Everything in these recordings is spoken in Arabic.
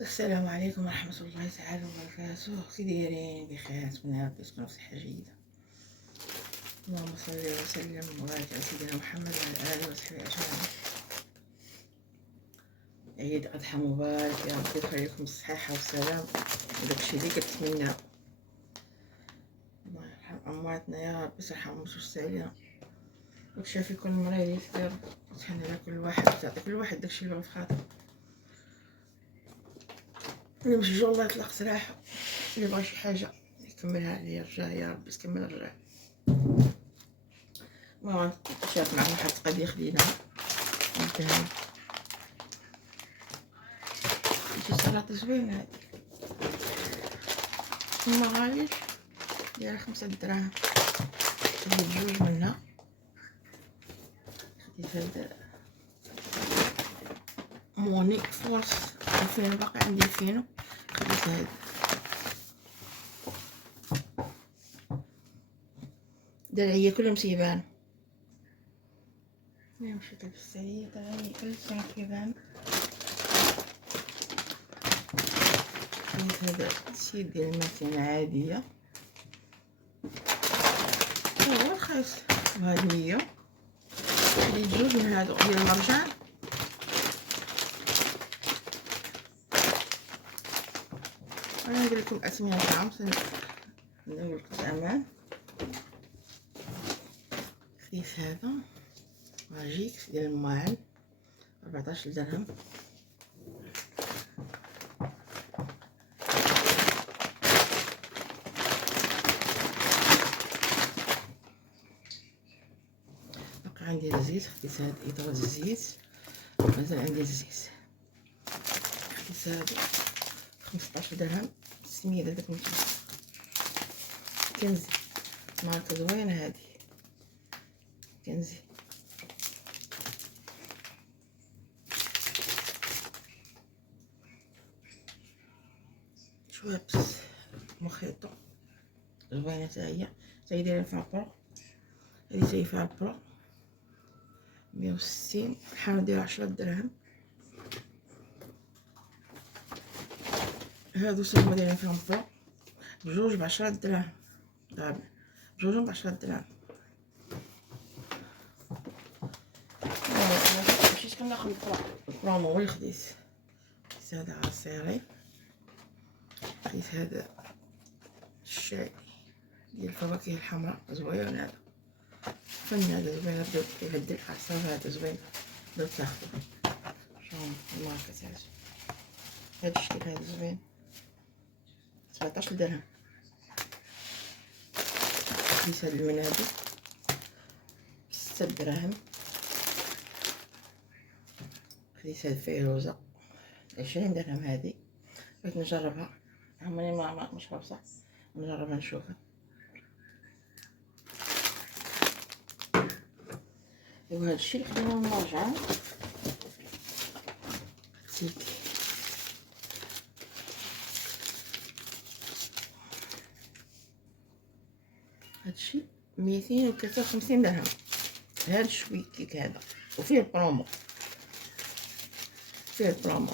السلام عليكم ورحمة الله تعالى وبركاته. كي دايرين؟ بخير، نتمنى ربي تكونوا بصحة جيدة. اللهم صل وسلم وبارك على سيدنا محمد وعلى آله وصحبه أجمعين. عيد أضحى مبارك، يا ربي يخليكم الصحة والسلام وداكشي اللي كنتمنى. الله يرحم أمواتنا يا ربي، يرحم ويوسع علينا وتشافي كل مريض يا رب، وتحن على كل واحد، تعطي كل واحد داكشي اللي بغا في خاطرو. اللي مشجوع الله يطلق سراحه، اللي بغا شي حاجة يكملها عليا الرجاء يا ربي، تكمل الرجاء. المهم نتشارك معكم واحد القضية خديناها انتهى. شي سلطة زوينة هادي، المغاليش دايرة 5 دراهم، خديت 2 منها. خديت هاد موني فورس الفينو، باقي عندي الفينو، خديت هاد درعية كلهم سيبان. مشيت لبست عليا درعية كلهم سيبان. خديت هذا السيد ديال الماكينة عادية، هو رخيص، وهاد 100. خديت 2 من هادو ديال المرجان. انا ندير لكم اسماء تاعهم، ندير لكم الامان. خديت هذا ماجيك ديال الماعن 14 درهم. بقى عندي الزيت، خديت هاد اطار الزيت، مازال عندي الزيت. خديت هادو 15 درهم، سميد هذاك كنزي، ماركة زوينة هادي كنزي. شويبس مخيطة زوينة تاهي، تاهي دايرين فيها برو، هادي تاهي فيها برو 160، نحاول ندير 10 دراهم. هادو سلمو دايرين فيهم برو، بجوج ب10 دراهم، بجوجهم ب10 دراهم. مشيت كناخد البرومو اللي خديت هذا عصيري. خديت هذا الشاي ديال الفواكه الحمراء زوين، هذا فن، هذا زوين، يهدي الاعصاب، هذا زوين درت تاخدو. شوفوا الماركة تاعو، هذا الشكل هذا زوين 17 درهم. خديت هاد المناديل 6 دراهم. خديت هاد الفيروزة 20 درهم. هادي بغيت نجربها، عمري ما مش بصح نجربها نشوفها. وهذا الشيء اللي خديناه من المرجان سيدي، هذا الشيء 253 درهم. هذا الشويكيك هذا، وفيه البرومو، فيه البرومو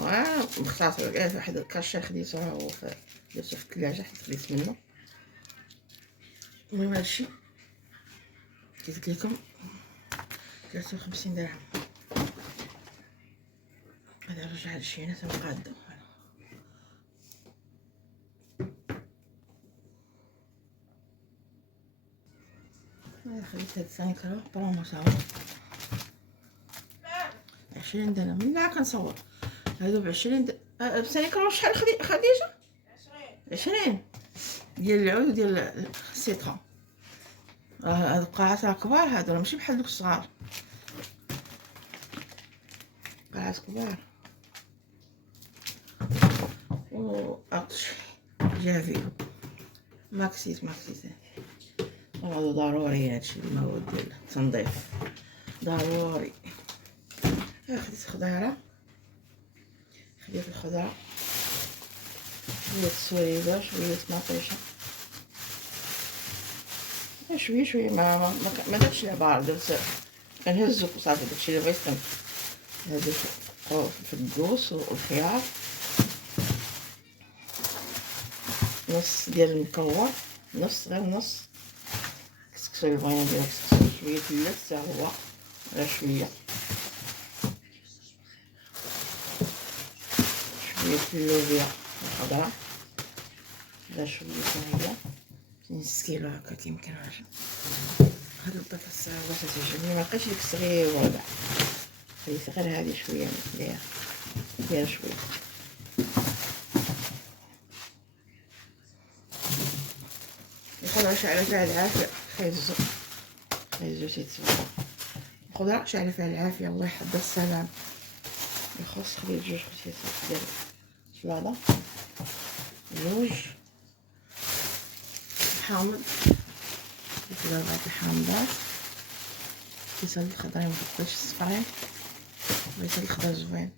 مختصر كاع واحد الكاشير خديته، راهو درتو في الثلاجة حيت خديت منه. المهم هادشي قلت لكم 53 درهم. هذا رجع للشينات مقادم. خديت هاد 5 كيلو برومو ساوا 20 درهم. لا كنصور هادو ب20 5 كيلو. شحال خديجة؟ 20 ديال العود وديال السيترون. هاد القاعات راه كبار، هادو راه ماشي بحال دوك الصغار، قاعات كبار. و اقش جافي ماكسيت هادو ضروري، هادشي المواد ديال التنظيف ضروري. خديت خضيره، خديت الخضره، شويه السويده، شويه مطيشه، شويه ما درتش لها بارد، درت كنهزو وصافي. داكشي اللي بغيت هذا الفقوس والخيار نص ديال المكور، نص غير نص. كسكسو اللي بغينا نديرو كسكسو، شويه اللبس حتى هو غير شويه، شويه اللوبيا الخضراء غير شويه حتى هي، نص كيلو هكا كيمكن. هاد البطاطا الصغيرة تعجبني، ملقيتش ديك الصغيرة كاع، خليت غير هادي شويه نديرها شويه. الخضرة شاعلة فيها العافية، خيزو تيتسوى الخضرة شاعلة فيها العافية، الله يحفظ السلام. الخص خليت جوج خصيصات ديال السلطة، جوج حامض، ديك 4 الحامضات، خصيصة الخضرين مكتبقاش الصفرين، بغيت هاد الخضر زوين.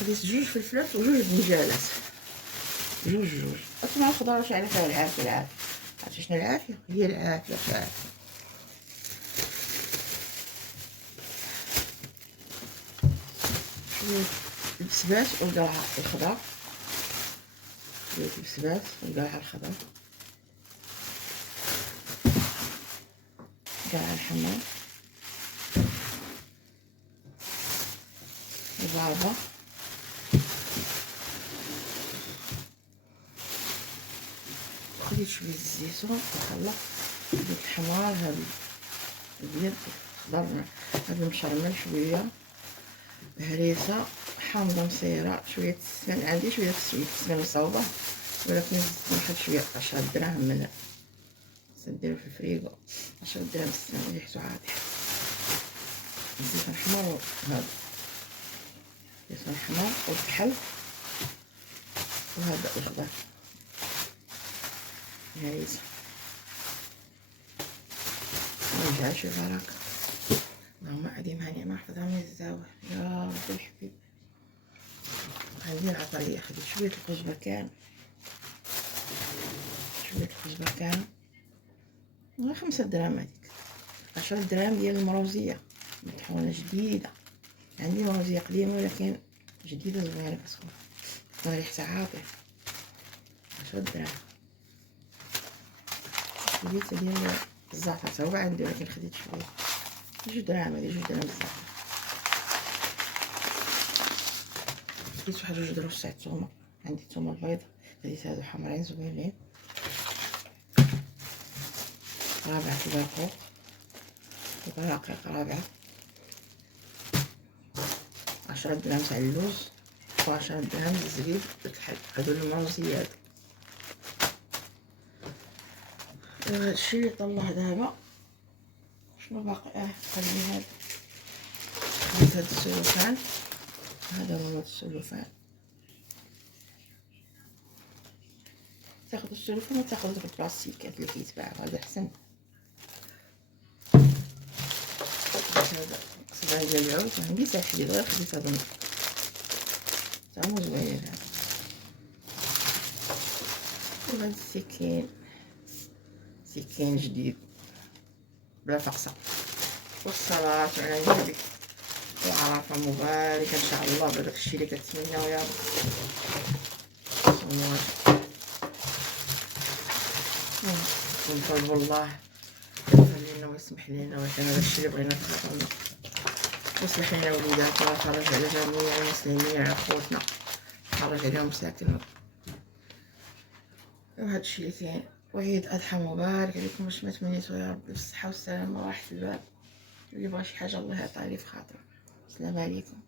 خديت جوج فلفلات وجوج بنجالات، جوج اسمع. الخضره شاعله فيها العافيه، عرفتي شنو العافيه؟ هي العافيه فعلا. شويه البسباس وقرعه الخضره، شويه البسباس وقرعه الخضره، قرعه الحمام، البابا، خديت شويه الزيتون وخلط، ديك الحمار هاد الابيض الخضر هاد المشرمل، شويه هريسه حامضه مسيره، شويه السمن، عندي شويه السمن مصوبه ولكن نحط شويه 10 دراهم من نديرو في الفريغو، 10 دراهم السمن ريحتو عاطحه. الزيتون حمر هذا الزيتون حمر والكحل وهذا الخضر هريسه. ونرجع شي بركه، اللهم عديم هاني ما حفظها من الزاوية يا ربي الحبيب. هذه العطرية خديت شوية القزبركان، شوية القزبركان غير 5 دراهم، هذيك 10 دراهم ديال المروزية مطحونة جديدة، عندي مروزية قديمة ولكن جديدة زوينة كتكون ريحتها عاطرة. 10 دراهم. شوية ديال الزعتر تا هو عندي ولكن خديت شوية، 2 دراهم، هادي 2 دراهم الزعتر. خديت واحد 2 دروس تاع الثومة، عندي الثومة البيض خديت هادو حمرين زوينين. رابعة البرقوق، البراقيق رابعة، 10 دراهم تاع اللوز و10 دراهم الزبيب بالكحل، هادو المروزيات. هادشي اللي طلع دابا. شنو باقي؟ خلي هذا، خديت هاد السلوفان، هذا هو السلوفان. تاخد السلوفان وتاخد دوك البلاستيكات اللي كيتباعو، هذا احسن. هذا صباع ديال العود عندي تاع الحديد، غير خديت هذا تا هو زوين هذا. وهاد السكين، سكين جديد بلا فقصه. والصلاة على النبي وعرفة مباركة ان شاء الله بداك الشيء اللي كتمناو يا رب. ونطلبوا الله يغفر لنا ويسمح لنا ويعطينا داكشي اللي بغينا في خاطرنا، ويصلح لنا وليداتنا ويفرج على جميع المسلمين على خوتنا، يفرج عليهم ساكن. وهادشي اللي كاين. وعيد اضحى مبارك عليكم، واش ما تمنيتو يا ربي بالصحه والسلامه وراحه البال. اللي بغى شي حاجه الله يعطيها ليه في خاطره. السلام عليكم.